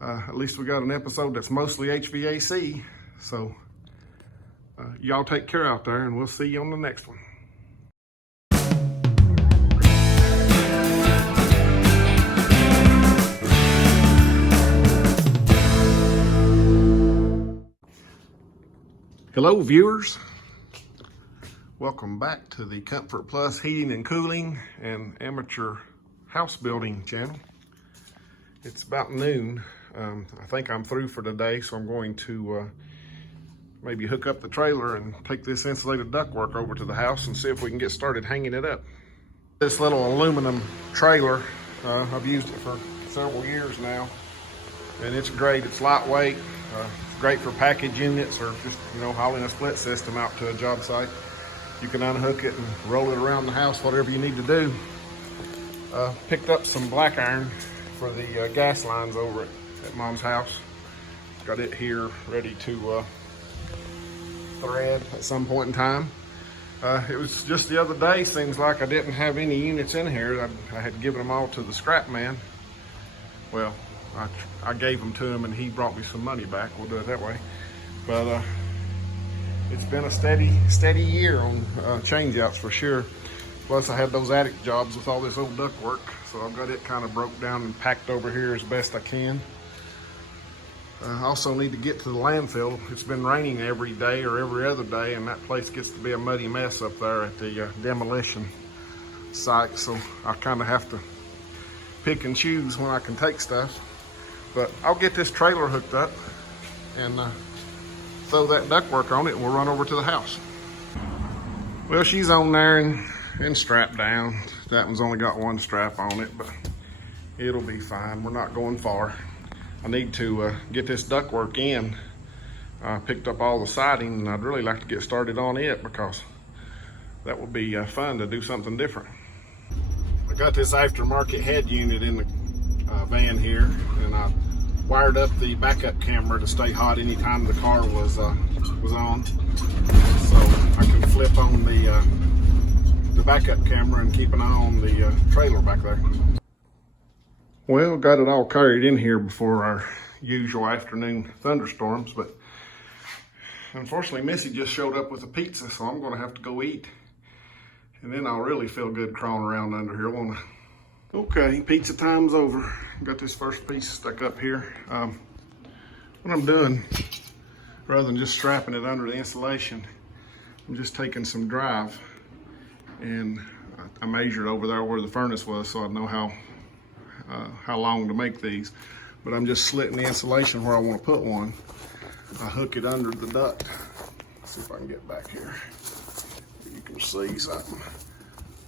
At least we got an episode that's mostly HVAC. So y'all take care out there, and we'll see you on the next one. Hello viewers, welcome back to the ComfortPlus Heating and Cooling and Amateur House Building channel. It's about noon. I think I'm through for today, so I'm going to maybe hook up the trailer and take this insulated ductwork over to the house and see if we can get started hanging it up. This little aluminum trailer, I've used it for several years now, and it's great. It's lightweight. Great for package units or just, hauling a split system out to a job site. You can unhook it and roll it around the house, whatever you need to do. Picked up some black iron for the gas lines over at Mom's house. Got it here ready to thread at some point in time. It was just the other day, seems like I didn't have any units in here. I had given them all to the scrap man. Well, I gave them to him and he brought me some money back. We'll do it that way. But it's been a steady year on change outs for sure. Plus I had those attic jobs with all this old duct work. So I've got it kind of broke down and packed over here as best I can. I also need to get to the landfill. It's been raining every day or every other day, and that place gets to be a muddy mess up there at the demolition site. So I kind of have to pick and choose when I can take stuff. But I'll get this trailer hooked up and throw that ductwork on it, and we'll run over to the house. Well, she's on there and strapped down. That one's only got one strap on it, but it'll be fine. We're not going far. I need to get this ductwork in. I picked up all the siding, and I'd really like to get started on it because that would be fun to do something different. I got this aftermarket head unit in the van here, and I wired up the backup camera to stay hot anytime the car was on, so I can flip on the backup camera and keep an eye on the trailer back there. Well, got it all carried in here before our usual afternoon thunderstorms, but unfortunately Missy just showed up with a pizza, so I'm gonna have to go eat, and then I'll really feel good crawling around under here, won't I? Okay, pizza time's over. Got this first piece stuck up here. What I'm doing, rather than just strapping it under the insulation, I'm just taking some drive, and I measured over there where the furnace was so I know how long to make these. But I'm just slitting the insulation where I want to put one. I hook it under the duct. Let's see if I can get back here. You can see something.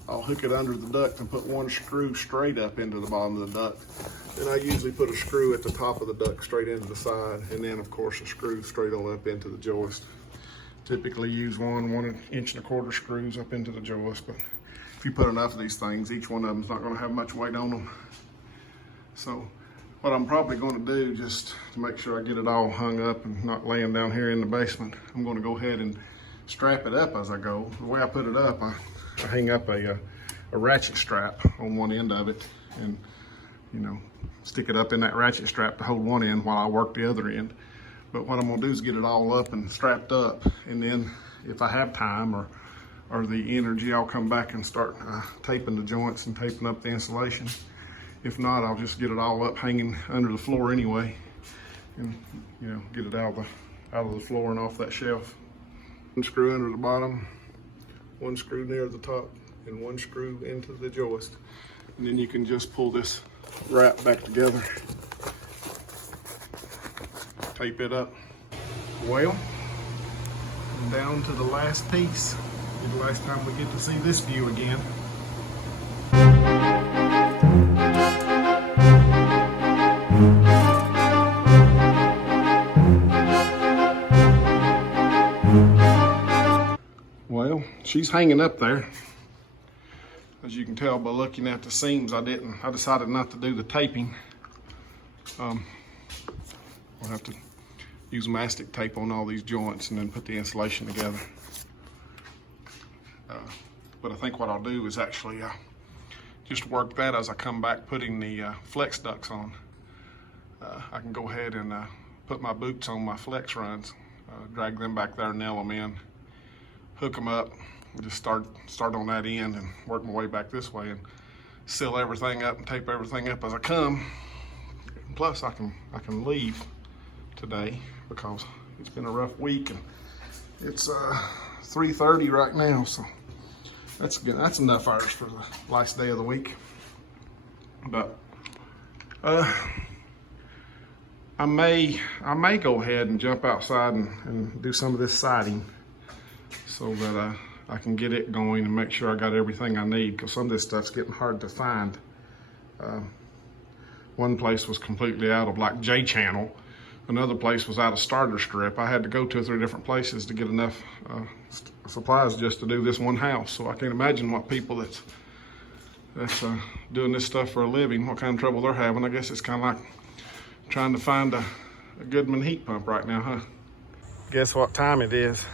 I'll hook it under the duct and put one screw straight up into the bottom of the duct. And I usually put a screw at the top of the duct straight into the side, and then of course a screw straight on up into the joist. Typically use 1 1.25 inch screws up into the joist, but if you put enough of these things, each one of them is not going to have much weight on them. So what I'm probably going to do, just to make sure I get it all hung up and not laying down here in the basement, I'm going to go ahead and strap it up as I go. The way I put it up, I hang up a ratchet strap on one end of it, and stick it up in that ratchet strap to hold one end while I work the other end. But what I'm gonna do is get it all up and strapped up, and then if I have time or the energy, I'll come back and start taping the joints and taping up the insulation. If not, I'll just get it all up hanging under the floor anyway, and get it out of the floor and off that shelf. One screw under the bottom, one screw near the top, and one screw into the joist. And then you can just pull this wrap back together, tape it up. Well, I'm down to the last piece. The last time we get to see this view again. Well, she's hanging up there. As you can tell by looking at the seams, I decided not to do the taping. I'll have to use mastic tape on all these joints and then put the insulation together. But I think what I'll do is actually just work that as I come back putting the flex ducts on. I can go ahead and put my boots on my flex runs, drag them back there, nail them in, hook them up, and just start on that end and work my way back this way and seal everything up and tape everything up as I come. Plus I can leave today because it's been a rough week and it's 3:30 right now, so that's good. That's enough hours for the last day of the week. But I may go ahead and jump outside and do some of this siding so that I can get it going and make sure I got everything I need, because some of this stuff's getting hard to find. One place was completely out of like J channel. Another place was out of starter strip. I had to go 2 or 3 different places to get enough supplies just to do this one house. So I can't imagine what people that's doing this stuff for a living, what kind of trouble they're having. I guess it's kind of like trying to find a Goodman heat pump right now, huh? Guess what time it is?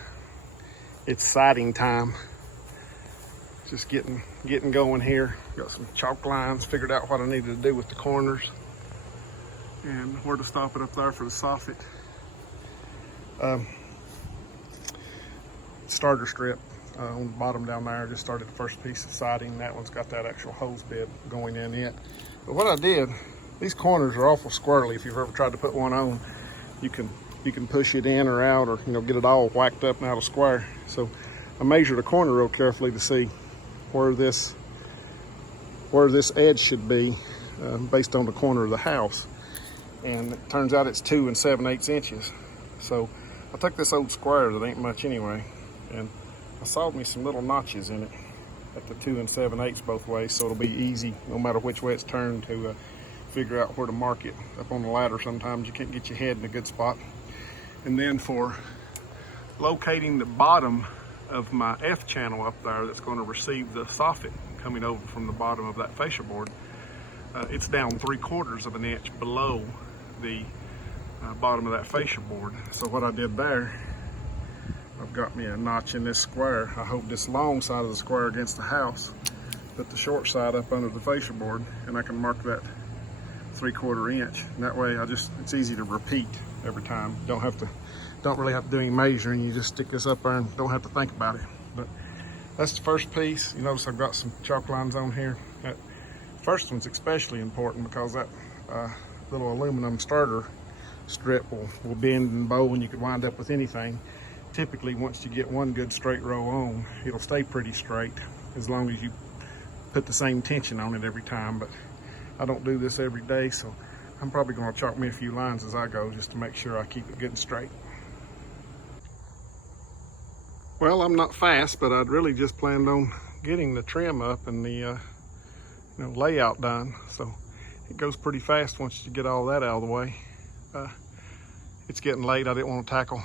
It's siding time. Just getting going here. Got some chalk lines, figured out what I needed to do with the corners and where to stop it up there for the soffit. Starter strip on the bottom down there. Just started the first piece of siding. That one's got that actual hose bit going in it. But what I did, these corners are awful squirrely. If you've ever tried to put one on, you can push it in or out, or get it all whacked up and out of square. So I measured a corner real carefully to see where this edge should be based on the corner of the house. And it turns out it's 2 7/8 inches. So I took this old square that ain't much anyway, and I sawed me some little notches in it at the 2 7/8 both ways, so it'll be easy no matter which way it's turned to figure out where to mark it. Up on the ladder sometimes you can't get your head in a good spot. And then for locating the bottom of my F channel up there that's going to receive the soffit coming over from the bottom of that fascia board, it's down 3/4 of an inch below the bottom of that fascia board. So what I did there, I've got me a notch in this square. I hope this long side of the square against the house, put the short side up under the fascia board, and I can mark that 3/4 inch. And that way it's easy to repeat every time. Don't really have to do any measuring. You just stick this up there and don't have to think about it. But that's the first piece. You notice I've got some chalk lines on here. That first one's especially important because that little aluminum starter strip will bend and bow and you could wind up with anything. Typically, once you get one good straight row on, it'll stay pretty straight as long as you put the same tension on it every time. But I don't do this every day, so I'm probably going to chalk me a few lines as I go just to make sure I keep it good and straight. Well, I'm not fast, but I'd really just planned on getting the trim up and the layout done. So it goes pretty fast once you get all that out of the way. It's getting late. I didn't want to tackle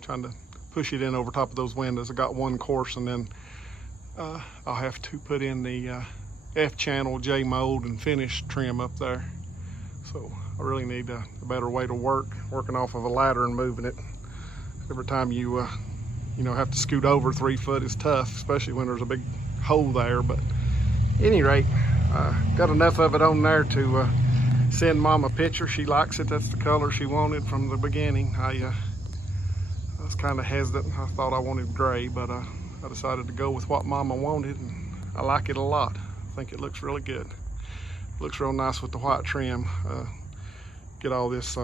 trying to push it in over top of those windows. I got one course, and then I'll have to put in the F channel J mold and finish trim up there. So I really need a better way to working off of a ladder and moving it. Every time you have to scoot over 3 foot is tough, especially when there's a big hole there. But at any rate, got enough of it on there to send Mom a picture. She likes it. That's the color she wanted from the beginning. I was kind of hesitant. I thought I wanted gray, but I decided to go with what Mama wanted, and I like it a lot. I think it looks really good. Looks real nice with the white trim. Get all this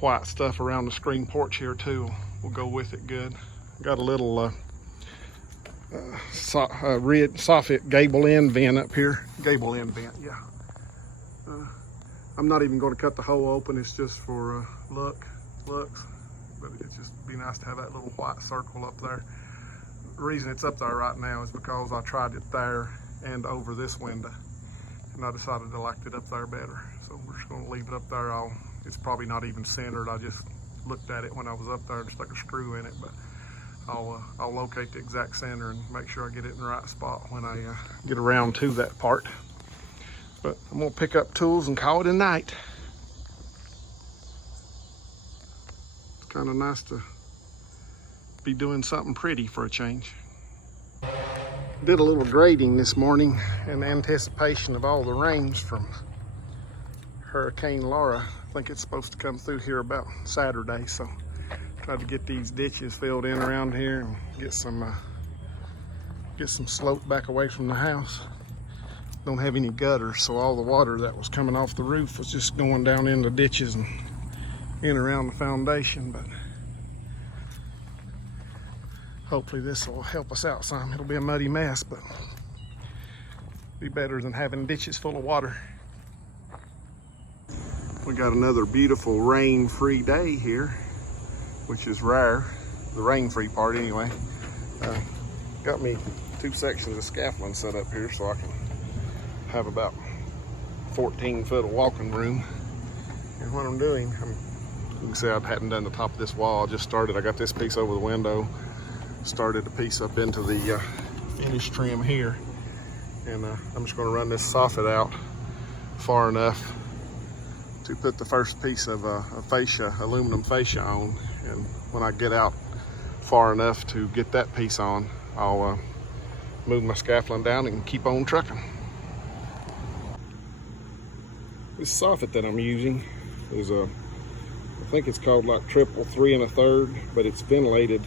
white stuff around the screen porch here too. We'll go with it good. Got a little red soffit gable end vent up here. Gable end vent, yeah. I'm not even going to cut the hole open. It's just for looks. But it's just be nice to have that little white circle up there. The reason it's up there right now is because I tried it there and over this window, and I decided I liked it up there better. So we're just going to leave it up there. It's probably not even centered. I just looked at it when I was up there and stuck a screw in it, but I'll locate the exact center and make sure I get it in the right spot when I get around to that part. But I'm gonna pick up tools and call it a night. It's kind of nice to be doing something pretty for a change. Did a little grading this morning in anticipation of all the rains from Hurricane Laura. I think it's supposed to come through here about Saturday, so tried to get these ditches filled in around here and get some slope back away from the house. Don't have any gutters, so all the water that was coming off the roof was just going down in the ditches and in around the foundation. But hopefully this will help us out some. It'll be a muddy mess, but be better than having ditches full of water. We got another beautiful rain-free day here, which is rare. The rain-free part anyway. Got me 2 sections of scaffolding set up here so I can have about 14 foot of walking room. And what I'm doing, you can see I hadn't done the top of this wall. I just started. I got this piece over the window, started a piece up into the finished trim here, and I'm just going to run this soffit out far enough to put the first piece of fascia, aluminum fascia on. And when I get out far enough to get that piece on, I'll move my scaffolding down and keep on trucking. This soffit that I'm using is I think it's called like triple 3 1/3, but it's ventilated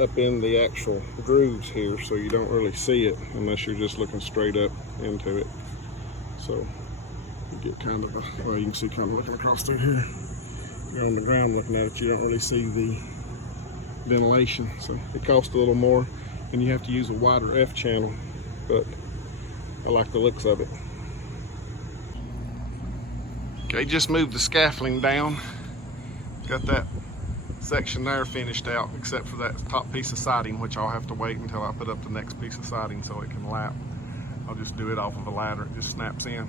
up in the actual grooves here, so you don't really see it unless you're just looking straight up into it. So you get kind of well, you can see kind of looking across through here. You're on the ground looking at it, you don't really see the ventilation. So it costs a little more, and you have to use a wider F channel, but I like the looks of it. Okay, just moved the scaffolding down. Got that section there finished out, except for that top piece of siding, which I'll have to wait until I put up the next piece of siding so it can lap. I'll just do it off of a ladder, it just snaps in.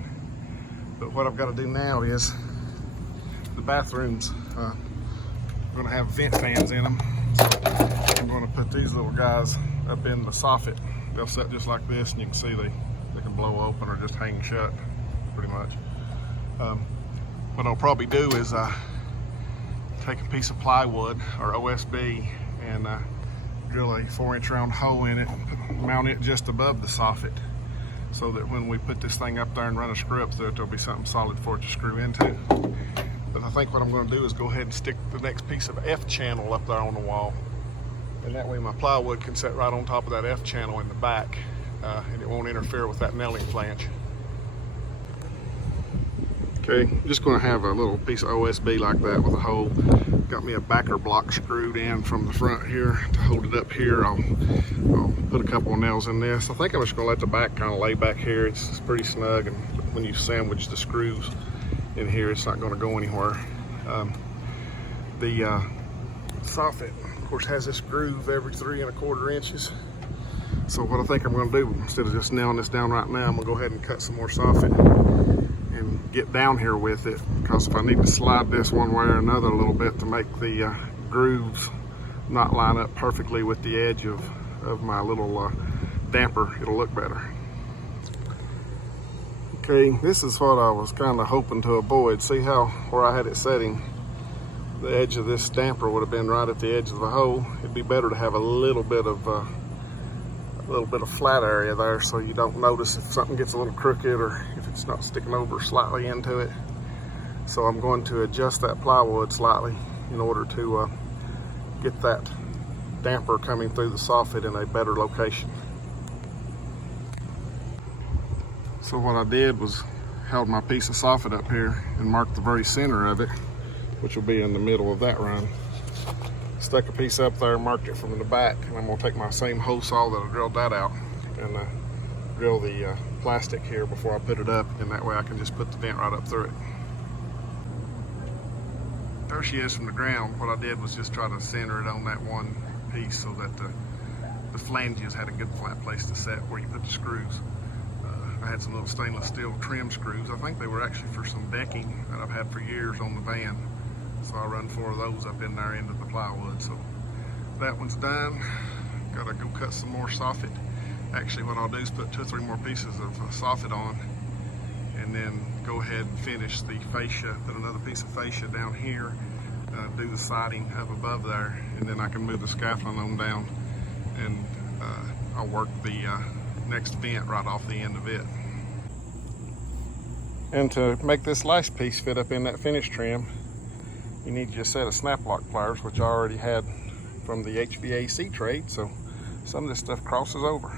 But what I've got to do now is the bathrooms. I'm going to have vent fans in them. So I'm going to put these little guys up in the soffit. They'll set just like this, and you can see they can blow open or just hang shut, pretty much. What I'll probably do is take a piece of plywood or OSB and drill a 4-inch round hole in it and mount it just above the soffit, so that when we put this thing up there and run a screw up through it, there'll be something solid for it to screw into. But I think what I'm going to do is go ahead and stick the next piece of F channel up there on the wall, and that way my plywood can sit right on top of that F channel in the back, and it won't interfere with that nailing flange. Okay, I'm just going to have a little piece of OSB like that with a hole. Got me a backer block screwed in from the front here to hold it up here. I'll put a couple of nails in this. I think I'm just going to let the back kind of lay back here. It's pretty snug, and when you sandwich the screws in here, it's not going to go anywhere. The soffit, of course, has this groove every 3 1/4 inches. So what I think I'm going to do, instead of just nailing this down right now, I'm going to go ahead and cut some more soffit and get down here with it, because if I need to slide this one way or another a little bit to make the grooves not line up perfectly with the edge of my little damper, it'll look better. Okay, this is what I was kind of hoping to avoid. See how where I had it setting, the edge of this damper would have been right at the edge of the hole. It'd be better to have a little bit of flat area there, so you don't notice if something gets a little crooked or if it's not sticking over slightly into it. So I'm going to adjust that plywood slightly in order to get that damper coming through the soffit in a better location. So what I did was held my piece of soffit up here and marked the very center of it, which will be in the middle of that run. Stuck a piece up there, marked it from the back, and I'm going to take my same hole saw that I drilled that out and drill the plastic here before I put it up, and that way I can just put the vent right up through it. There she is from the ground. What I did was just try to center it on that one piece so that the flanges had a good flat place to set where you put the screws. I had some little stainless steel trim screws. I think they were actually for some decking that I've had for years on the van. So I run 4 of those up in there into the plywood. So that one's done. Gotta go cut some more soffit. Actually, what I'll do is put 2 or 3 more pieces of soffit on, and then go ahead and finish the fascia, put another piece of fascia down here, do the siding up above there, and then I can move the scaffolding on down, and I'll work the next vent right off the end of it. And to make this last piece fit up in that finish trim, you need just a set of snap lock pliers, which I already had from the HVAC trade, so some of this stuff crosses over.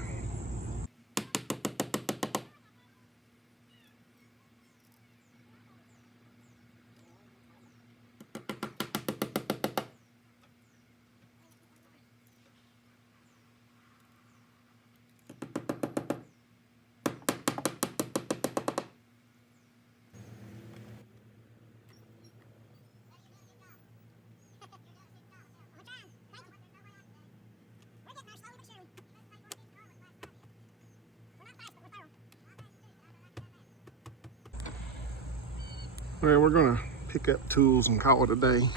Well, we're gonna pick up tools and call it a day.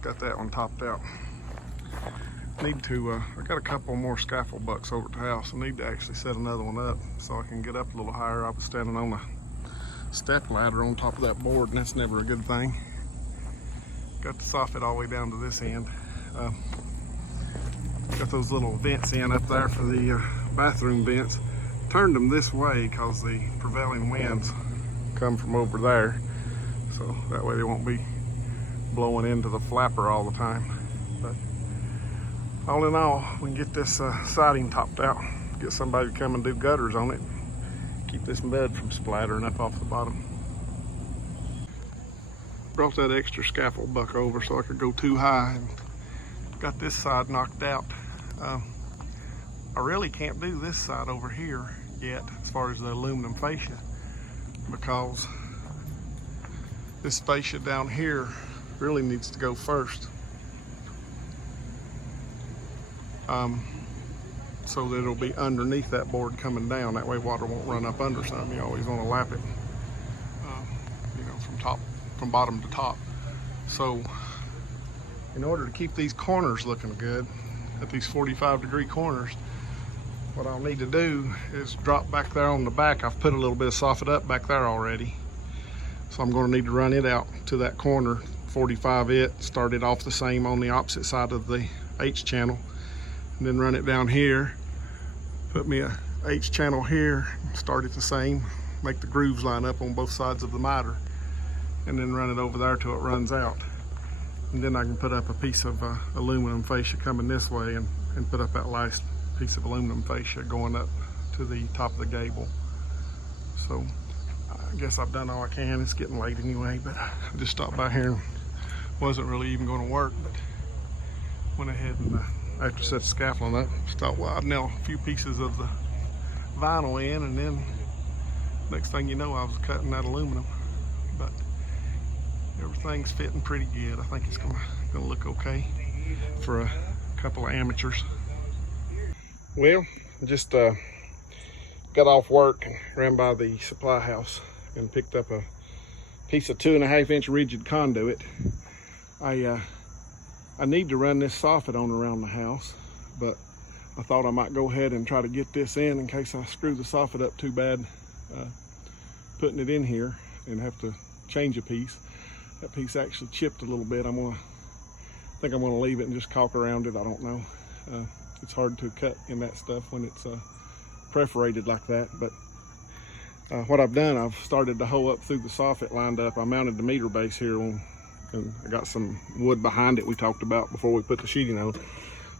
Got that one topped out. Need to, I got a couple more scaffold bucks over at the house. I need to actually set another one up so I can get up a little higher. I was standing on a step ladder on top of that board, and that's never a good thing. Got the soffit all the way down to this end. Got those little vents in up there for the bathroom vents. Turned them this way because the prevailing winds come from over there. So that way they won't be blowing into the flapper all the time. But all in all, we can get this siding topped out, get somebody to come and do gutters on it, keep this mud from splattering up off the bottom. Brought that extra scaffold buck over so I could go too high, and got this side knocked out. I really can't do this side over here yet as far as the aluminum fascia, because this fascia down here really needs to go first, so that it'll be underneath that board coming down. That way water won't run up under something. You always want to lap it, you know, from bottom to top. So in order to keep these corners looking good, at these 45-degree corners, what I'll need to do is drop back there on the back. I've put a little bit of soffit up back there already, so I'm going to need to run it out to that corner, 45 it, start it off the same on the opposite side of the H channel, and then run it down here, put me a H channel here, start it the same, make the grooves line up on both sides of the miter, and then run it over there till it runs out. And then I can put up a piece of aluminum fascia coming this way, and put up that last piece of aluminum fascia going up to the top of the gable. So I guess I've done all I can. It's getting late anyway, but I just stopped by here and wasn't really even going to work, but went ahead and after set the scaffolding up, just thought, well, I'd nail a few pieces of the vinyl in, and then next thing you know, I was cutting that aluminum. But everything's fitting pretty good. I think it's gonna look okay for a couple of amateurs. Well, just got off work and ran by the supply house and picked up a piece of 2.5-inch rigid conduit. I need to run this soffit on around the house, but I thought I might go ahead and try to get this in case I screw the soffit up too bad putting it in here and have to change a piece. That piece actually chipped a little bit. I think I'm gonna leave it and just caulk around it. I don't know. It's hard to cut in that stuff when it's perforated like that, but what I've done, I've started to hoe up through the soffit lined up. I mounted the meter base here on, and I got some wood behind it we talked about before we put the sheeting on.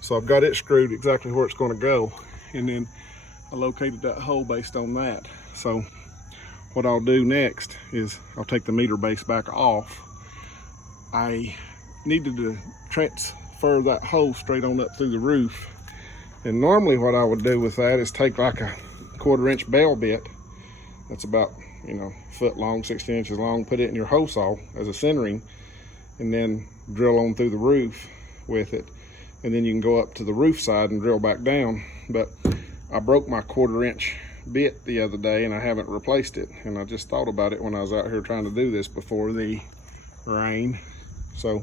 So I've got it screwed exactly where it's gonna go, and then I located that hole based on that. So what I'll do next is I'll take the meter base back off. I needed to transfer that hole straight on up through the roof. And normally what I would do with that is take like a 1/4-inch bell bit that's about, you know, a foot long, 16 inches long, put it in your hose saw as a centering, and then drill on through the roof with it. And then you can go up to the roof side and drill back down. But I broke my 1/4-inch bit the other day and I haven't replaced it. And I just thought about it when I was out here trying to do this before the rain. So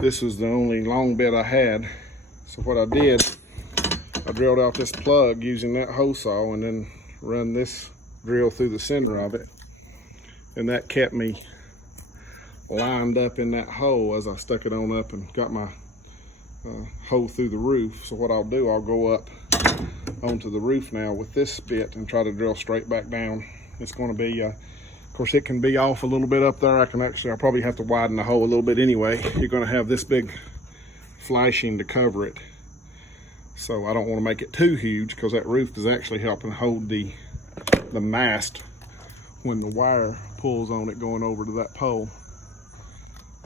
this was the only long bit I had. So what I did, I drilled out this plug using that hose saw and then run this drill through the center of it. And that kept me lined up in that hole as I stuck it on up and got my hole through the roof. So what I'll do, I'll go up onto the roof now with this bit and try to drill straight back down. It's going to be course, it can be off a little bit up there. I'll probably have to widen the hole a little bit anyway. You're gonna have this big flashing to cover it. So I don't want to make it too huge, because that roof is actually helping hold the mast when the wire pulls on it going over to that pole.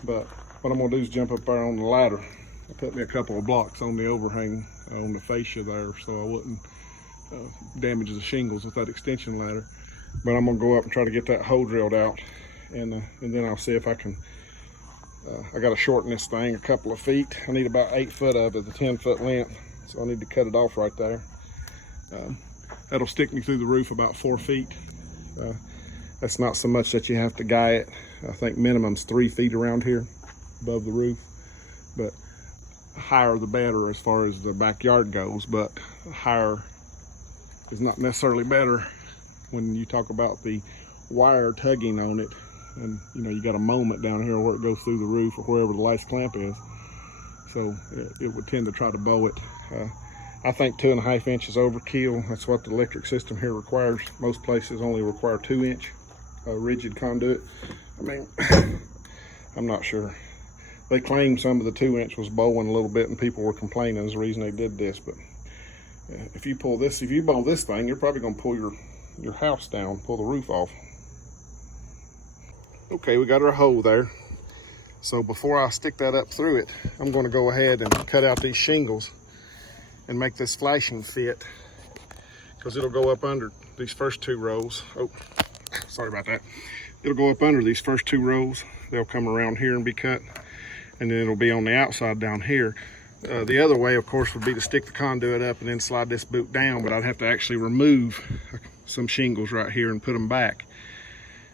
But what I'm gonna do is jump up there on the ladder. I put me a couple of blocks on the overhang on the fascia there, so I wouldn't damage the shingles with that extension ladder. But I'm gonna go up and try to get that hole drilled out, and then I'll see if I can. I gotta shorten this thing a couple of feet. I need about 8 foot of it, the 10-foot length. So I need to cut it off right there. That'll stick me through the roof about 4 feet. That's not so much that you have to guy it. I think minimum's 3 feet around here above the roof, but higher the better as far as the backyard goes. But higher is not necessarily better when you talk about the wire tugging on it. And you know, you got a moment down here where it goes through the roof or wherever the lice clamp is. So it would tend to try to bow it. I think 2.5 inches overkill. That's what the electric system here requires. Most places only require 2-inch rigid conduit. I mean, I'm not sure. They claim some of the 2-inch was bowing a little bit, and people were complaining as the reason they did this. But if you bow this thing, you're probably gonna pull your house down, pull the roof off. Okay, we got our hole there. So before I stick that up through it, I'm gonna go ahead and cut out these shingles and make this flashing fit, because it'll go up under these first 2 rows. Oh, sorry about that. It'll go up under these first 2 rows. They'll come around here and be cut, and then it'll be on the outside down here. The other way, of course, would be to stick the conduit up and then slide this boot down, but I'd have to actually remove some shingles right here and put them back.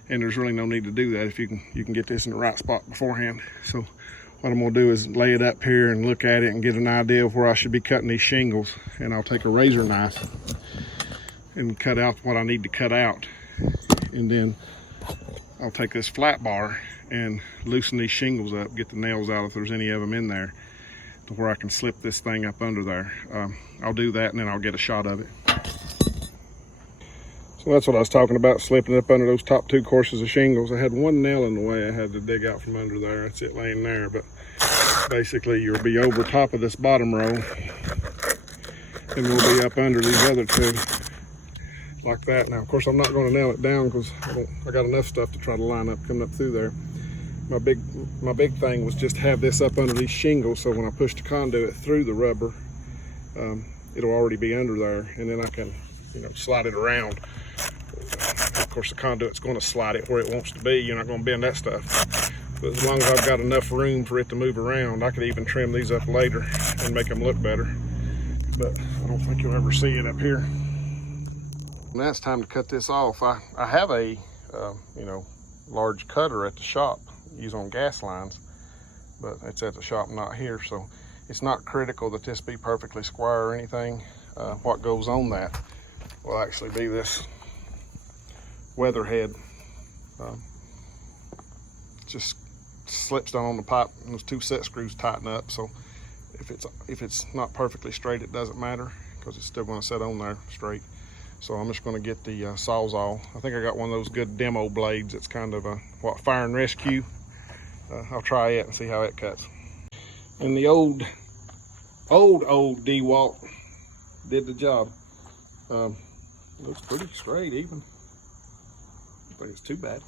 And there's really no need to do that if you can get this in the right spot beforehand. So what I'm gonna do is lay it up here and look at it and get an idea of where I should be cutting these shingles. And I'll take a razor knife and cut out what I need to cut out. And then I'll take this flat bar and loosen these shingles up, get the nails out if there's any of them in there, to where I can slip this thing up under there. I'll do that, and then I'll get a shot of it. So that's what I was talking about, slipping up under those top 2 courses of shingles. I had one nail in the way I had to dig out from under there. That's it laying there. But basically you'll be over top of this bottom row, and we'll be up under these other 2 like that. Now, of course, I'm not going to nail it down, because I got enough stuff to try to line up coming up through there. My big thing was just have this up under these shingles, so when I push the conduit through the rubber, it'll already be under there, and then I can, you know, slide it around. Of course, the conduit's going to slide it where it wants to be. You're not going to bend that stuff. But as long as I've got enough room for it to move around, I could even trim these up later and make them look better. But I don't think you'll ever see it up here. Now it's time to cut this off. I have a you know, large cutter at the shop, use on gas lines, but it's at the shop, not here. So it's not critical that this be perfectly square or anything. What goes on that will actually be this weatherhead. Just slips down on the pipe, and those 2 set screws tighten up. So if it's not perfectly straight, it doesn't matter, because it's still going to set on there straight. So I'm just going to get the Sawzall. I think I got one of those good demo blades. It's kind of a fire and rescue. I'll try it and see how it cuts. And the old DeWalt did the job. Looks pretty straight even. I think it's too bad.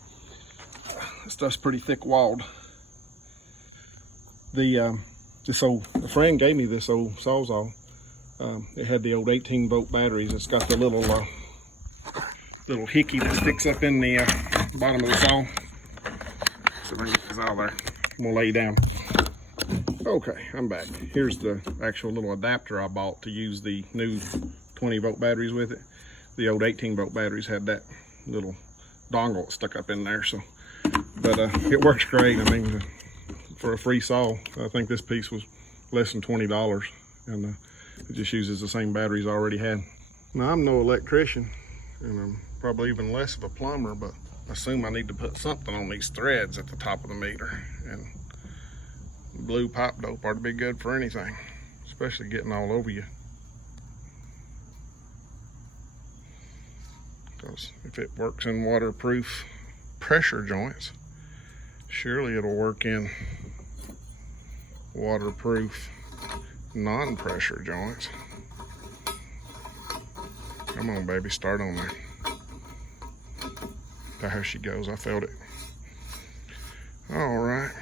This stuff's pretty thick walled. A friend gave me this old Sawzall. It had the old 18-volt batteries. It's got the little hickey that sticks up in the bottom of the saw. So bring this out there. I'm gonna lay you down. Okay, I'm back. Here's the actual little adapter I bought to use the new 20-volt batteries with it. The old 18-volt batteries had that little dongle stuck up in there. So, but it works great. I mean, for a free saw, I think this piece was less than $20, and it just uses the same batteries I already had. Now, I'm no electrician, and I'm probably even less of a plumber, but I assume I need to put something on these threads at the top of the meter. And blue pipe dope ought to be good for anything, especially getting all over you. Because if it works in waterproof pressure joints. Surely it'll work in waterproof non-pressure joints. Come on, baby, start on there. There she goes, I felt it. All right,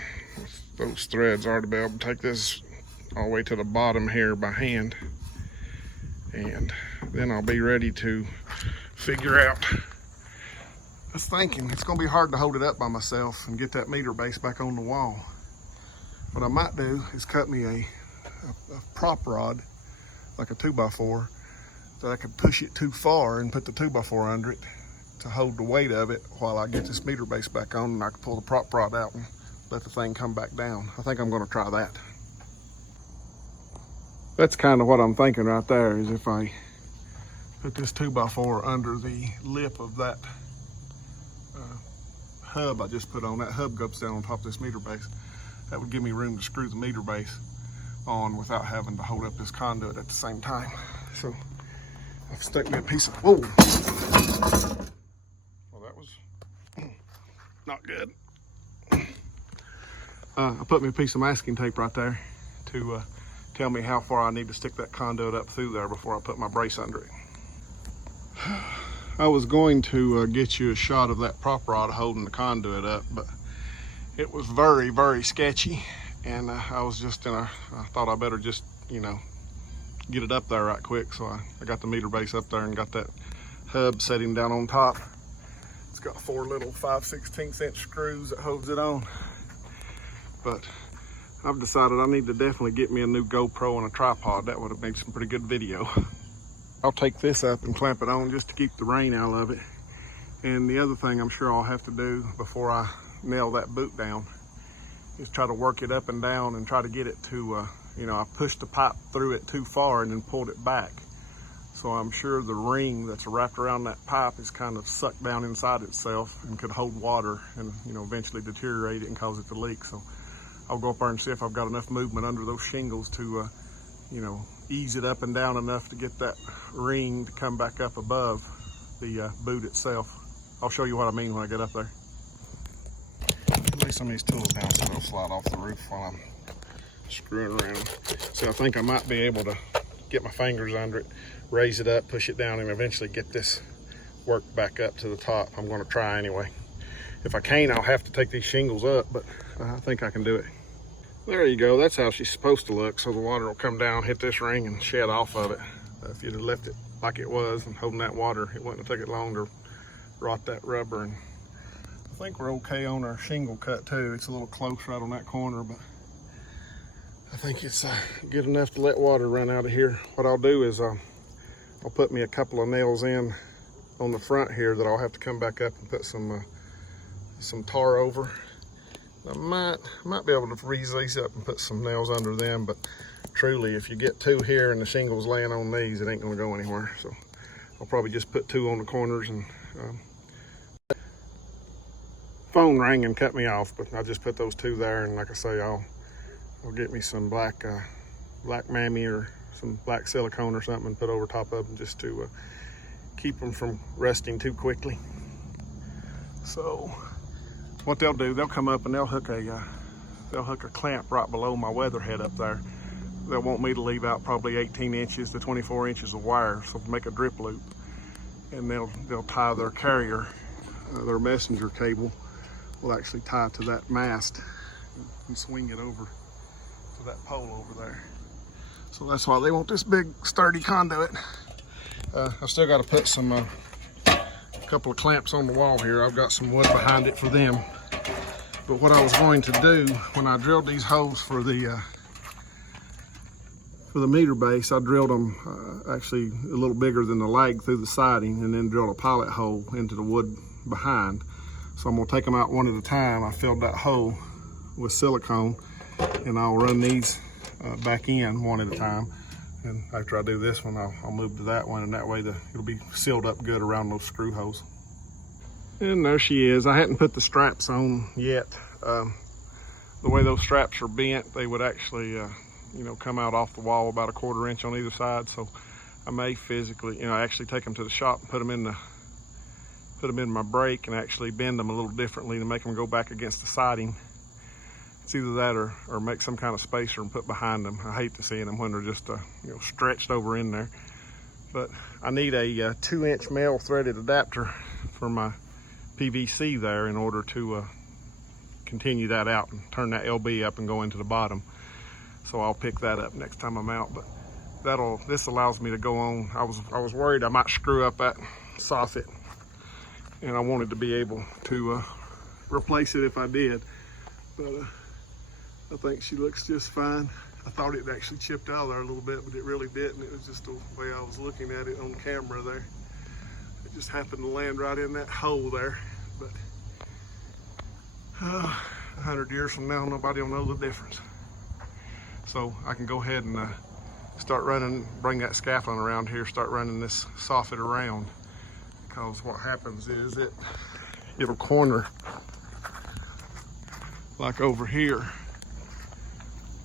those threads are to be able to take this all the way to the bottom here by hand. And then I'll be ready to figure out. I was thinking it's gonna be hard to hold it up by myself and get that meter base back on the wall. What I might do is cut me a prop rod, like a 2x4, that I could push it too far and put the 2x4 under it to hold the weight of it while I get this meter base back on, and I can pull the prop rod out and let the thing come back down. I think I'm gonna try that. That's kind of what I'm thinking right there, is if I put this 2x4 under the lip of that hub I just put on. That hub goes down on top of this meter base. That would give me room to screw the meter base on without having to hold up this conduit at the same time. So I've stuck me a piece of, whoa. Well, that was not good. I put me a piece of masking tape right there to tell me how far I need to stick that conduit up through there before I put my brace under it. I was going to get you a shot of that prop rod holding the conduit up, but it was very, very sketchy, and I was just I thought I better just, you know, get it up there right quick. So I got the meter base up there and got that hub setting down on top. It's got 4 little 5/16 inch screws that holds it on. But I've decided I need to definitely get me a new GoPro and a tripod. That would have made some pretty good video. I'll take this up and clamp it on just to keep the rain out of it. And the other thing I'm sure I'll have to do before I nail that boot down is try to work it up and down and try to get it to, you know, I pushed the pipe through it too far and then pulled it back. So I'm sure the ring that's wrapped around that pipe is kind of sucked down inside itself and could hold water and, you know, eventually deteriorate it and cause it to leak. So I'll go up there and see if I've got enough movement under those shingles to, you know, ease it up and down enough to get that ring to come back up above the boot itself. I'll show you what I mean when I get up there. Lay some of these tools down so they'll slide off the roof while I'm screwing around. So I think I might be able to get my fingers under it, raise it up, push it down, and eventually get this worked back up to the top. I'm going to try anyway. If I can't, I'll have to take these shingles up, but I think I can do it. There you go. That's how she's supposed to look. So the water will come down, hit this ring, and shed off of it. If you'd have left it like it was and holding that water, it wouldn't have taken long to rot that rubber. And I think we're okay on our shingle cut too. It's a little close right on that corner, but I think it's good enough to let water run out of here. What I'll do is I'll put me a couple of nails in on the front here that I'll have to come back up and put some tar over. I might be able to freeze these up and put some nails under them, but truly, if you get 2 here and the shingles laying on these, it ain't gonna go anywhere. So I'll probably just put 2 on the corners. And phone rang and cut me off, but I'll just put those 2 there. And like I say, I'll get me some black mammy or some black silicone or something and put over top of them just to keep them from rusting too quickly. So what they'll do, they'll come up and they'll hook a clamp right below my weather head up there. They'll want me to leave out probably 18 inches to 24 inches of wire, so make a drip loop. And they'll tie their carrier, their messenger cable will actually tie to that mast and swing it over to that pole over there. So that's why they want this big sturdy conduit. I've still got to put some couple of clamps on the wall here. I've got some wood behind it for them. But what I was going to do when I drilled these holes for the meter base, I drilled them actually a little bigger than the leg through the siding, and then drilled a pilot hole into the wood behind. So I'm gonna take them out one at a time. I filled that hole with silicone, and I'll run these back in one at a time. And after I do this one, I'll move to that one, and that way it'll be sealed up good around those screw holes. And there she is. I hadn't put the straps on yet. The way those straps are bent, they would actually, you know, come out off the wall about 1/4 inch on either side. So I may physically, you know, actually take them to the shop and put them in put them in my brake and actually bend them a little differently to make them go back against the siding. It's either that or make some kind of spacer and put behind them. I hate to see them when they're just stretched over in there. But I need a 2-inch male threaded adapter for my PVC there in order to continue that out and turn that LB up and go into the bottom. So I'll pick that up next time I'm out. But this allows me to go on. I was worried I might screw up that soffit, and I wanted to be able to replace it if I did. But I think she looks just fine. I thought it actually chipped out of there a little bit, but it really didn't. It was just the way I was looking at it on camera there. It just happened to land right in that hole there. But 100 years from now, nobody will know the difference. So I can go ahead and start running, bring that scaffolding around here, start running this soffit around. Because what happens is it'll corner like over here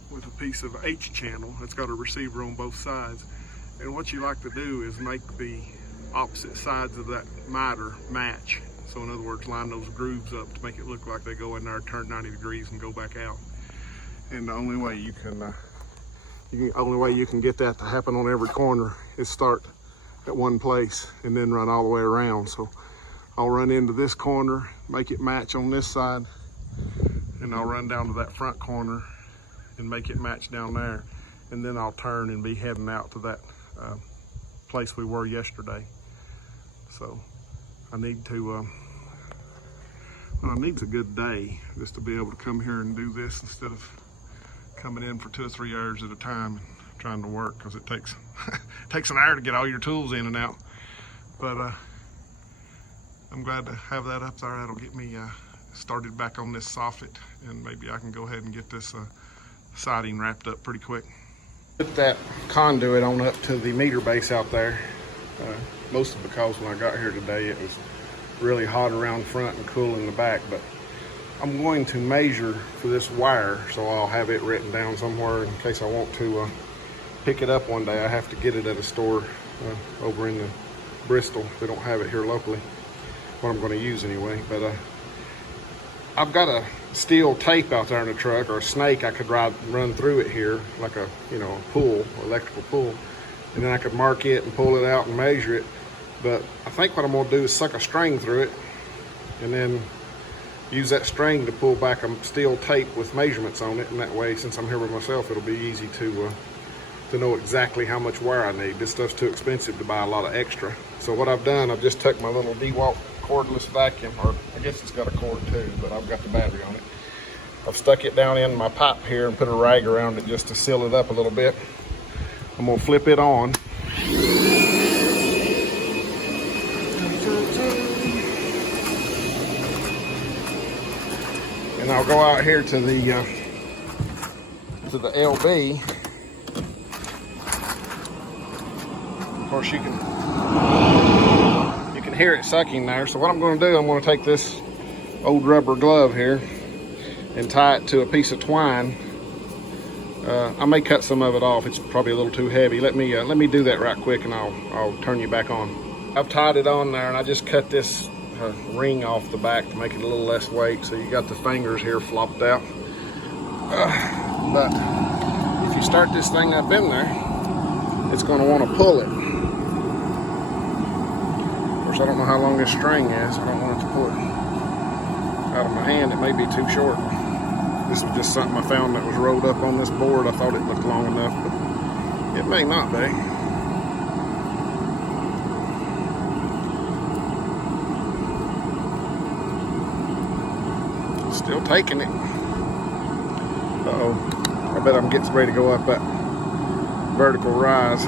with a piece of H channel. It's got a receiver on both sides. And what you like to do is make the opposite sides of that miter match. So in other words, line those grooves up to make it look like they go in there, turn 90 degrees and go back out. And the only way you can get that to happen on every corner is start at one place and then run all the way around. So I'll run into this corner, make it match on this side, and I'll run down to that front corner and make it match down there, and then I'll turn and be heading out to that place we were yesterday. So I need to well, I need a good day just to be able to come here and do this instead of coming in for 2 or 3 hours at a time and trying to work, because it takes takes an hour to get all your tools in and out. But I'm glad to have that up there. That'll get me started back on this soffit, and maybe I can go ahead and get this siding wrapped up pretty quick. Put that conduit on up to the meter base out there, mostly because when I got here today it was really hot around front and cool in the back. But I'm going to measure for this wire, so I'll have it written down somewhere in case I want to pick it up one day. I have to get it at a store over in Bristol. They don't have it here locally, what I'm going to use anyway. But I've got a steel tape out there in the truck, or a snake I could run through it here, like a pull, electrical pull, and then I could mark it and pull it out and measure it. But I think what I'm going to do is suck a string through it and then use that string to pull back a steel tape with measurements on it, and that way, since I'm here by myself, it'll be easy to know exactly how much wire I need. This stuff's too expensive to buy a lot of extra. So what I've done, I've just took my little DeWalt cordless vacuum, or I guess it's got a cord too, but I've got the battery on it. I've stuck it down in my pipe here and put a rag around it just to seal it up a little bit. I'm gonna flip it on. And I'll go out here to the LB. Of course, you can hear it sucking there. So what I'm going to do, I'm going to take this old rubber glove here and tie it to a piece of twine. I may cut some of it off. It's probably a little too heavy. Let me do that right quick, and I'll turn you back on. I've tied it on there, and I just cut this ring off the back to make it a little less weight. So you got the fingers here flopped out. But if you start this thing up in there, it's going to want to pull it. Of course, I don't know how long this string is. I don't want it to pull it out of my hand. It may be too short. This was just something I found that was rolled up on this board. I thought it looked long enough, but it may not be. Still taking it. Uh-oh. I bet I'm getting ready to go up that vertical rise.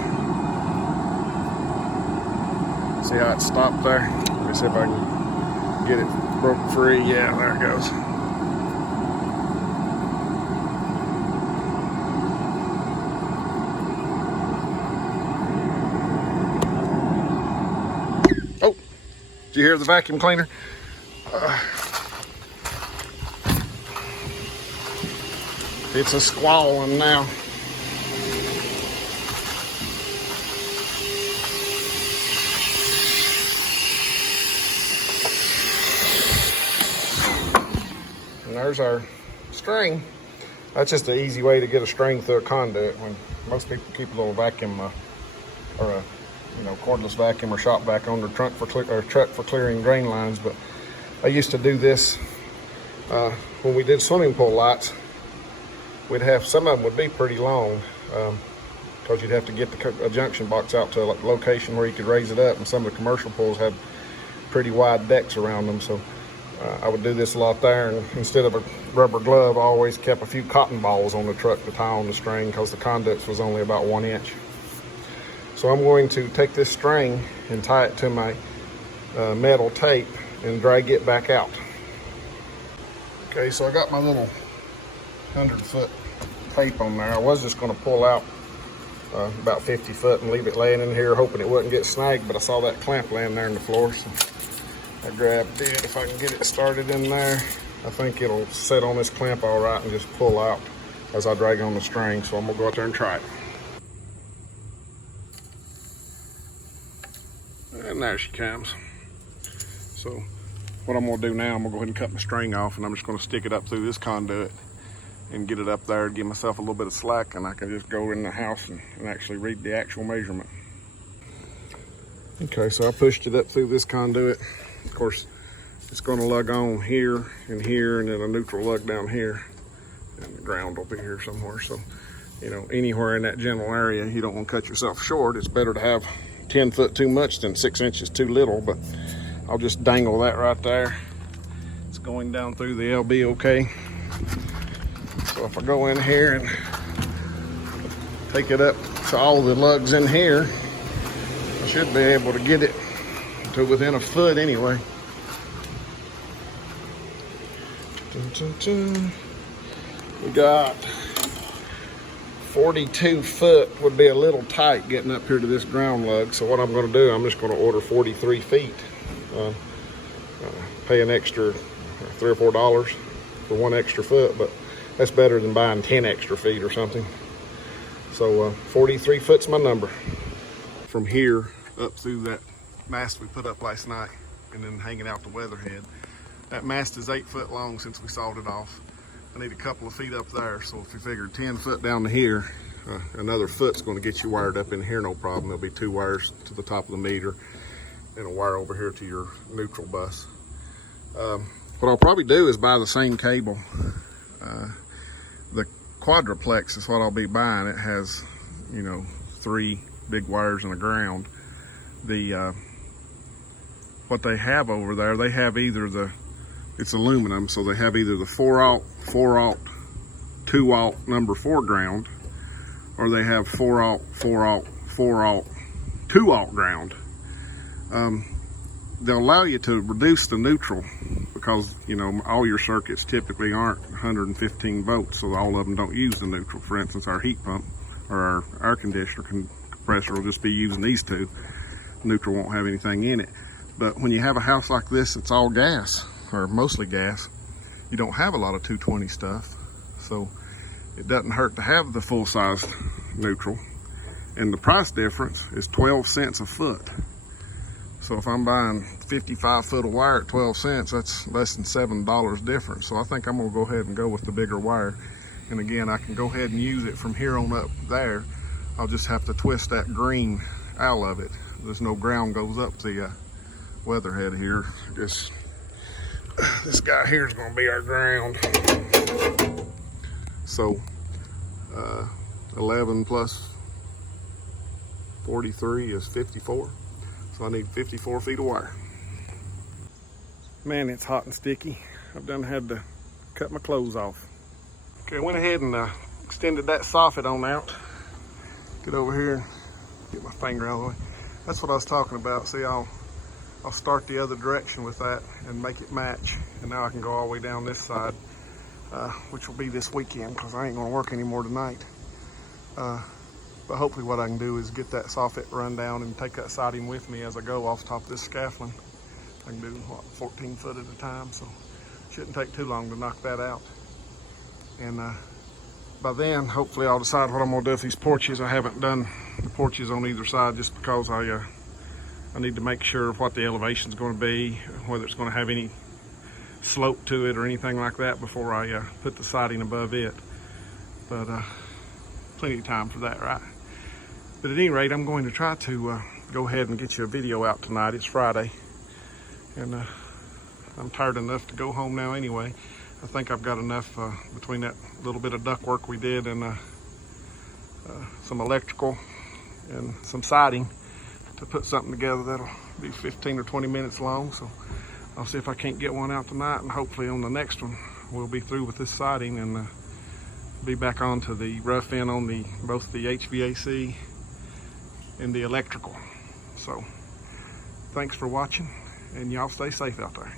See how it stopped there? Let me see if I can get it broke free. Yeah, there it goes. Oh, did you hear the vacuum cleaner? It's a squalling now. And there's our string. That's just an easy way to get a string through a conduit. When most people keep a little vacuum or a cordless vacuum or shop vac on their truck for clearing drain lines. But I used to do this when we did swimming pool lights. We'd have, some of them would be pretty long because you'd have to get a junction box out to a location where you could raise it up, and some of the commercial pools had pretty wide decks around them. So I would do this a lot there, and instead of a rubber glove, I always kept a few cotton balls on the truck to tie on the string because the conduits was only about 1 inch. So I'm going to take this string and tie it to my metal tape and drag it back out. Okay, so I got my little 100-foot tape on there. I was just going to pull out about 50 foot and leave it laying in here, hoping it wouldn't get snagged, but I saw that clamp laying there on the floor, so I grabbed it. If I can get it started in there, I think it'll set on this clamp all right and just pull out as I drag on the string. So I'm gonna go out there and try it. And there she comes. So what I'm gonna do now, I'm gonna go ahead and cut my string off, and I'm just gonna stick it up through this conduit and get it up there, give myself a little bit of slack, and I can just go in the house and actually read the actual measurement. Okay, so I pushed it up through this conduit. Of course, it's going to lug on here, and then a neutral lug down here, and the ground will be here somewhere. So, anywhere in that general area, you don't want to cut yourself short. It's better to have 10 foot too much than 6 inches too little, but I'll just dangle that right there. It's going down through the LB okay. So if I go in here and take it up to all the lugs in here, I should be able to get it to within a foot anyway. Dun, dun, dun. We got 42 foot would be a little tight getting up here to this ground lug. So what I'm going to do, I'm just going to order 43 feet. Pay an extra $3 or $4 for 1 extra foot, but that's better than buying 10 extra feet or something. So 43 foot's my number. From here up through that mast we put up last night and then hanging out the weatherhead. That mast is 8 foot long since we sawed it off. I need a couple of feet up there, so if you figure 10 foot down to here, another foot's going to get you wired up in here, no problem. There'll be 2 wires to the top of the meter and a wire over here to your neutral bus. What I'll probably do is buy the same cable. The quadruplex is what I'll be buying. It has, 3 big wires in the ground. What they have over there, they have either it's aluminum, so they have either the 4-aught, 4-aught, 2-aught number 4 ground, or they have 4-aught, 4-aught, 4-aught, 2-aught ground. They'll allow you to reduce the neutral because, all your circuits typically aren't 115 volts, so all of them don't use the neutral. For instance, our heat pump or our air conditioner compressor will just be using these 2. Neutral won't have anything in it. But when you have a house like this, it's all gas, or mostly gas, you don't have a lot of 220 stuff. So it doesn't hurt to have the full-size neutral. And the price difference is 12 cents a foot. So if I'm buying 55 foot of wire at 12 cents, that's less than $7 difference. So I think I'm gonna go ahead and go with the bigger wire. And again, I can go ahead and use it from here on up there. I'll just have to twist that green out of it. There's no ground goes up the weatherhead here. This guy here is gonna be our ground. So 11 plus 43 is 54. So I need 54 feet of wire. Man, it's hot and sticky. I've done had to cut my clothes off. Okay, I went ahead and extended that soffit on out. Get over here and get my finger out of the way. That's what I was talking about. See, I'll start the other direction with that and make it match. And now I can go all the way down this side, which will be this weekend because I ain't gonna work anymore tonight. But hopefully what I can do is get that soffit run down and take that siding with me as I go off top of this scaffolding. I can do, 14 foot at a time, so it shouldn't take too long to knock that out. And by then, hopefully I'll decide what I'm gonna do with these porches. I haven't done the porches on either side just because I need to make sure of what the elevation is gonna be, whether it's gonna have any slope to it or anything like that before I put the siding above it. But plenty of time for that, right? But at any rate, I'm going to try to go ahead and get you a video out tonight. It's Friday, and I'm tired enough to go home now anyway. I think I've got enough between that little bit of duct work we did and some electrical and some siding to put something together that'll be 15 or 20 minutes long. So I'll see if I can't get one out tonight, and hopefully on the next one we'll be through with this siding and be back onto the rough end on both the HVAC and the electrical. So thanks for watching, and y'all stay safe out there.